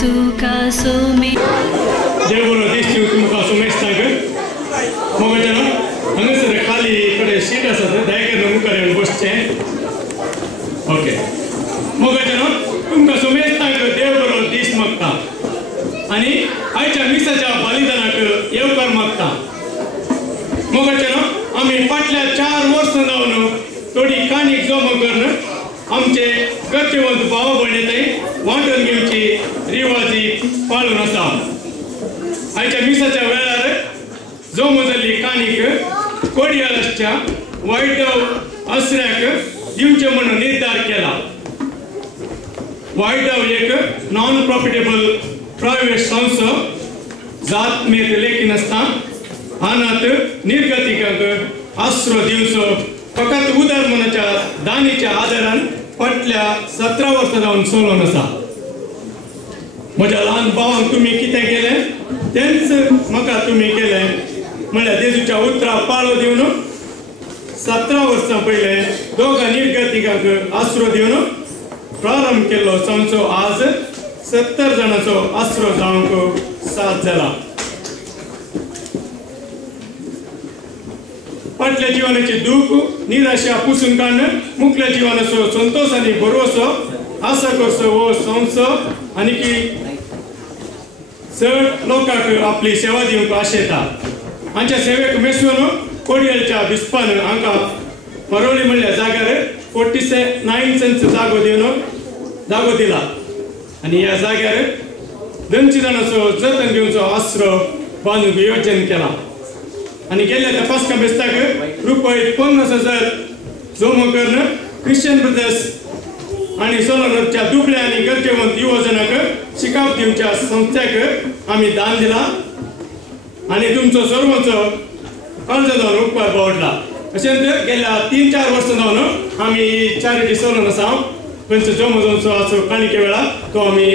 तुका सोमे देव बरो दिसता तुमकां सोमेस्ताक मग जाणा हांगासर खाली कडे सीट आसा दयकर मुखार येवन बसचें ओके मग जाणा तुमकां सोमेस्ताक देव बरो दीस मागता आनी आयच्या मिसाच्या बलिदानाक येवकार मागता मग जाणा आमी फाटल्या 4 वर्सां जावन थोडी काणीक जमा करून आमचे गरजेवंत भाव भयणी वांटून घेवची रिवाजी पाळून आसा आयच्या मिसाच्या वेळार जमा जाल्ली काणीक कोडियालच्या वायटव आसऱ्याक दिवचे म्हणून निर्धार केला वायटव एक नॉन प्रॉफिटेबल प्रायवेट संस्था जात मेक लेखी नासता अनाथ निर्गतिकांक आसरो दिवचो फकत उदारमनाच्या दानीच्या आदारान फाटल्या 17 वर्सां जावन चलोवन आसा म्हज्या ल्हान भावांक तुमी कितें केलें तेंच म्हाका तुमी केलें म्हळ्यार जेजूच्या उतरां पाळो दिवन 17 वर्सां पयलें दोगां निर्गतिकांक आसरो दिवन प्रारंभ केल्लो सांचो आज 70 जाणांचो आसरो जावंक साथ जाला फाटल्या जिवनाची दुख निराशा पुसून काडून मुखल्या जिवनाचो संतोष आनी भरवसो आशा करचो हो संवत्सर आनी की चड लोकांक आपली सेवा दिवंक आशेता हांच्या सेवेक मेसून कोडियलच्या बिस्पान हांकां परवली म्हणल्या जाग्यार 49 सेंट्स जागो दिला आनी ह्या जाग्यार 200 जाणांचो जतन घेवचो आसरो बांदूंक येवजन केला आणि गेल्या त्या पास्का बेस्ताक रुपये 50,000 जमा करून ख्रिश्चन ब्रदर्स आणि सोलानच्या दुबळ्या आणि गरजेवंत युवजनाक शिकाप दिवच्या संस्थेक आम्ही दान दिला आणि तुमचो सर्वांचो अर्ज जावन उपकार बावडला अशेंच गेल्या 3-4 वर्सां जावन आम्ही चॅरिटी सोलन आसा खंयचो जमा जावचो आसो काणिके वेळा तो आम्ही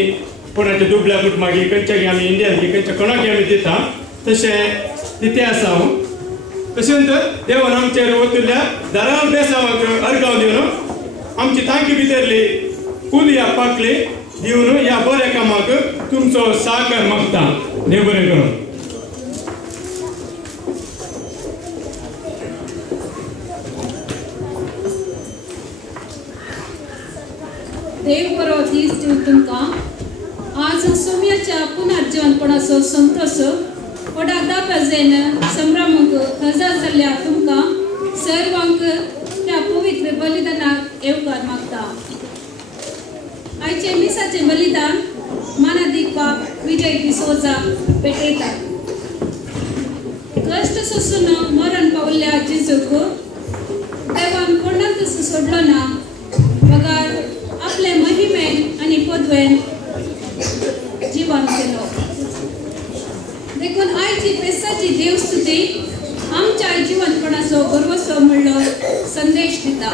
कोणाच्या दुबळ्या कुटुंबाक खंयच्याक आमी इंडियन खंयच्या कोणाक आमी दिता तशें तिथे आसा तशेंच देवान आमचेर वतुल्ल्या दाराळ बेसावाक अर्गांव दिवन आमची तांकी भितरली फूल ह्या पाकली दिवन ह्या बऱ्या कामाक तुमचो सहकार मागता देव बरें करूं देव बरो दीस दिवं तुमकां आज सोम्याच्या पुनर्जीवनपणाचो संतोष ओडादा पजेन संभ्रमक हजर जाल्ल्या तुमकां सर्वांक त्या पवित्र बलिदानाक येवकार मागता आयचे मिसाचे बलिदान मानादीक बाब विजय डिसोजा पेटयता कश्ट सोसून मरण पावल्ल्या जेजूक देवान कोणाक सोडलो ना बगार आपले महिमेन आनी पदवेन जीवन केलो देखून आयची पेसाची देवस्तुती आमच्या जीवनपणाचो भरवसो म्हणलो संदेश दिता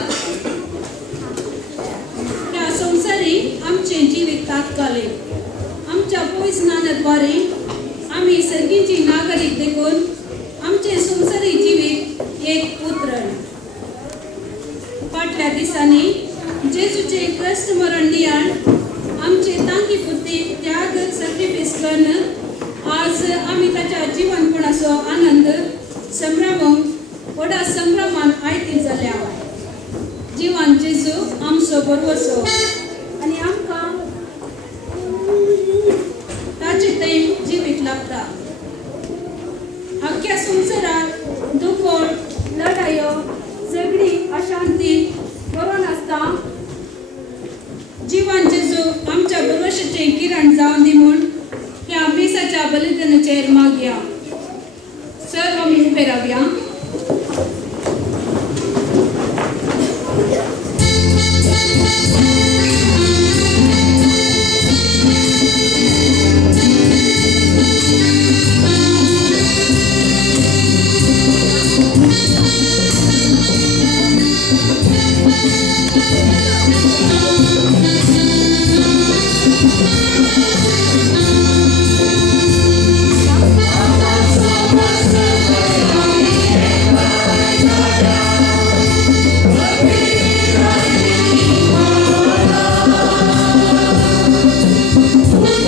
ह्या संवसारी आमचे जिवीत तात्कालीक आमच्या पवित्रनाद्वारे आमी सर्गीची नागरीक देखून आमचे संवसारी जिवीत एक उतरण फाटल्या दिसांनी जेजूचे कश्ट मरण दियान आमचे तांकी पुरती त्याग सॅक्रिफायस करून आज आम्ही ताच्या जीवनपणाचो आनंद संभ्रमूंक व्हडा संभ्रमान आयती जाल्या जीवन जेजू आमचो बरवसो आनी आमकां ताचे थंय जिवीत लागता आख्या संवसारांत दुखोड लढायो झगडी अशांती बरो नासता जीवन जेजू आमच्या बरवशाचे किरण जावन दी म्हूण ह्या मिसाच्या बलिदानाचेर मागया सर्व आमी उबे रावया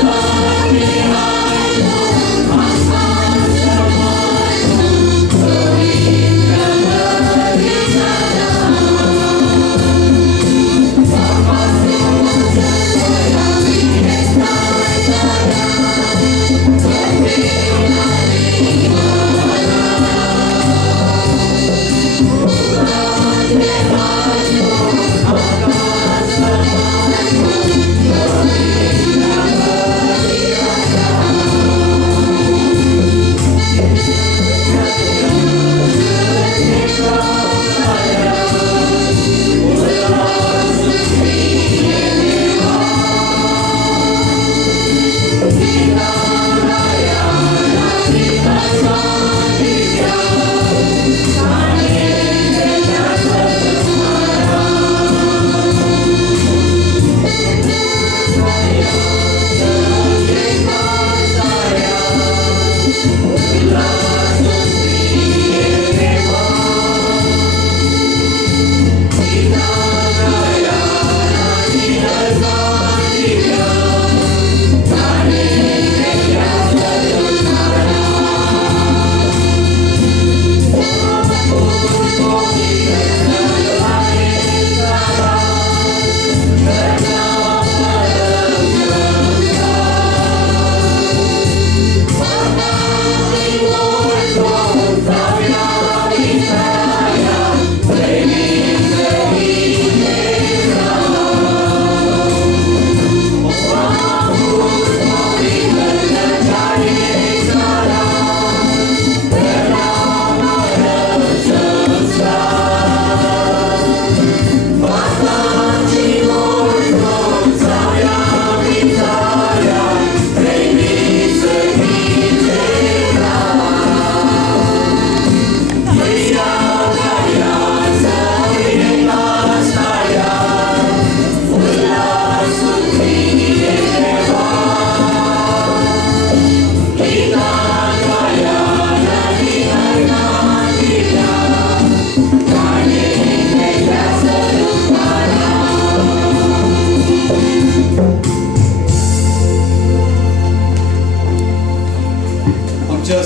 Bye.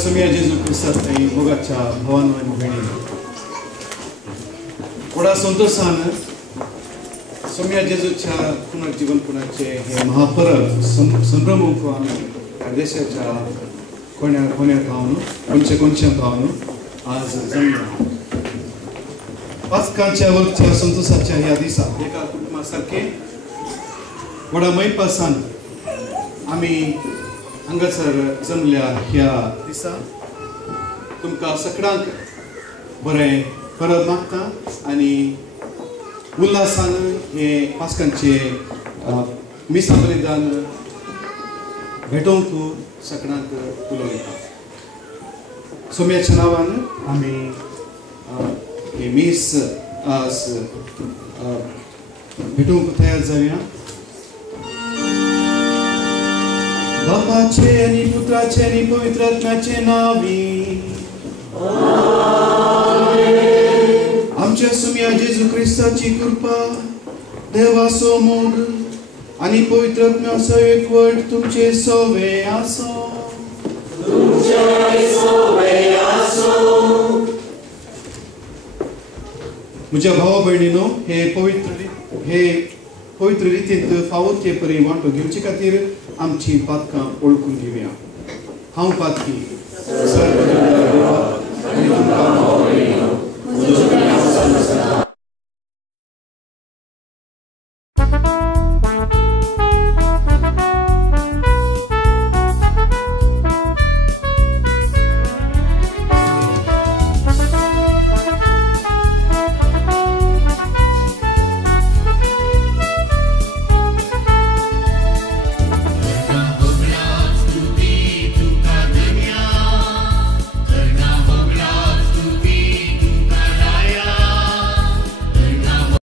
Sumia Jesu Christ ay bogacha bhavano ay bheni oda संतोषान Sumia Jesu cha punak जीवन पुनाचे हे महापर्व संभ्रमको आम्ही देशाच्या कोण्या गावानं कोणच्या गावानं आज जमलो पाचकांच्या वरच्या संतोषाच्या या दिवसात एका कुटुंबासारखे वडा मैपासान आम्ही हांगासर जमल्या ह्या दिसा तुमकां सगळ्यांक बरें परत मागता आनी उल्हासान हे पास्कांचे मिसा बलिदान भेटोवंक सगळ्यांक उलयता सोम्याच्या नांवान आमी हे मीस आज भेटोवंक तयार जावया बापाचे आणि पुत्राचे आणि पवित्र आत्म्याचे नावी आमच्या सुम्या जेजू ख्रिस्ताची कृपा देवाचो मोग आणि पवित्र आत्म्याचो एकवट तुमचे सवे आसो म्हज्या भावा भयणीनो हे पवित्र रितींत फावो ते परी वांटो घेवचे खातीर आमची पातकां ओळखून घेवया हांव पातकी